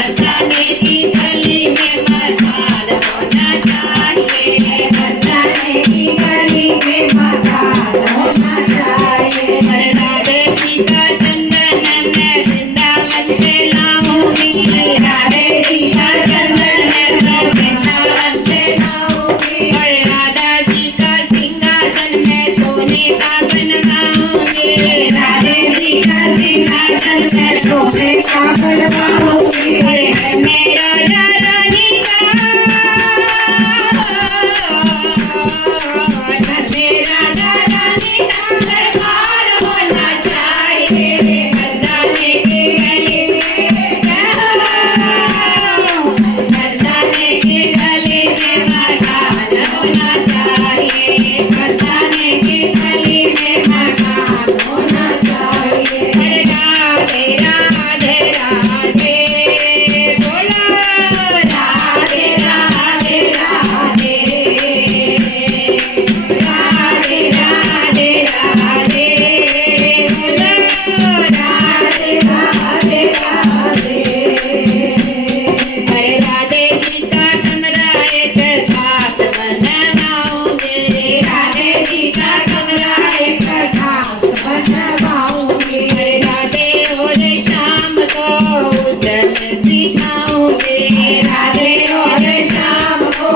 मस्ताने की गली में मसाल होना चाहिए, मस्ताने की गली में मकान होना चाहिए। राधे जी का चंदन मैं वृंदावन से लाऊंगी, राधे जी का चंदन मैं वृंदावन से लाऊंगी। और राधा जी का सिंहासन मैं सोने का बनवाऊंगी, राधे जी का सिंहासन मैं सोने का बनवाऊंगी। मैं राजा रानी का राजा रानी का दरबार होना चाहिए। मस्ताने की गली में मस्ताने की गली में मकान होना चाहिए। मस्ताने की गली में मकान होना चाहिए। राधे राधे राधे बोला राधे राधे राधे राधे राधे राधे बोला राधे राधे राधे। राधे जी का कमरा एक खास बनवाऊंगी, राधे जी का कमरा एक खास बनवाऊंगी। राधे और शाम को उधर दिखाऊंगी, राधे और शाम को